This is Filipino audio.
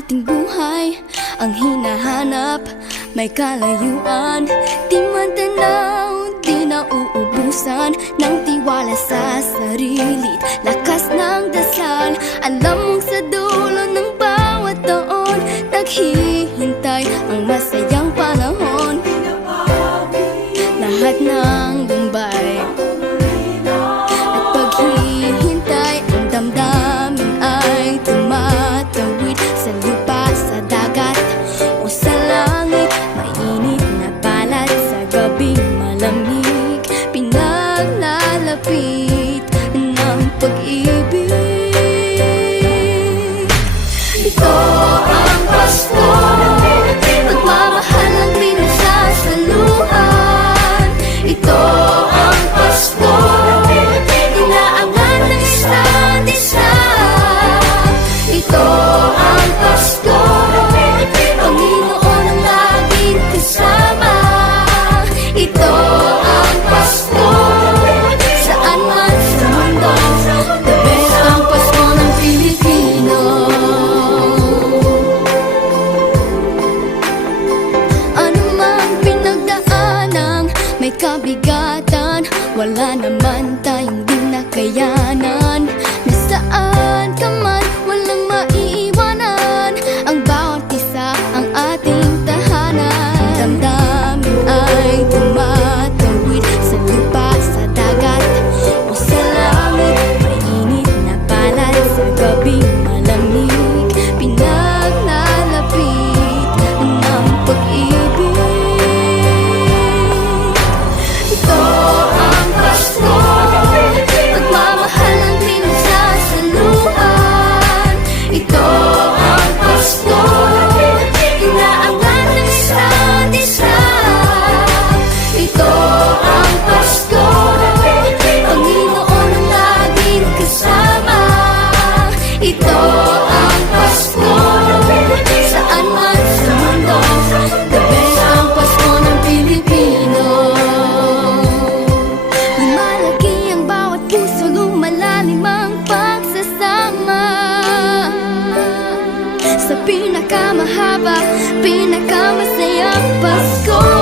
ating buhay ang hinahanap, may kalayuan. Di man tanaw, di na uubusan ng tiwala sa sarili, lakas ng dasal. Alam mong sa dulo ng bawat taon, naghihintay ang masayang panahon. Lahat ng lumbay at paghihintay, ang damdamin ay tumatawid sa lupa, sa dagat o sa langit. Mainit na balat sa gabing malamig, pinaglalapit ng pag-ibig. Ito ang Pasko, pagmamahal ang pinagsasaluhan. Ito ang Pasko, inaabangan ng isa't isa. Ito ang Pasko, Panginoon ang laging kasama. Ito ang Pasko, saan man sa mundo, the best ang Pasko ng Pilipino. Ano mang pinagdaanang may kabigatan, wala naman tayong di nakayanan. Nasaan ka man, walang maiiwanan, ang bawat isa ang ating tahanan. Damdamin ay tumatawid sa lupa, sa dagat o sa langit. Mainit na balat sa gabing malamig, pinaglalapit ng pag-ibig. Ito ang Pasko, pagmamahal ang pinagsasaluhan. Ito ang Pasko, inaangan ng isa't isa. Ito ang Pasko, Panginoon ang laging kasama. Ito ang Pasko, saan man sa mundo, the best ang Pasko ng Pilipino. Lumalaki ang bawat puso, lumalalim ang pagsasama. Sa pinakamahaba, pinakamasayang Pasko.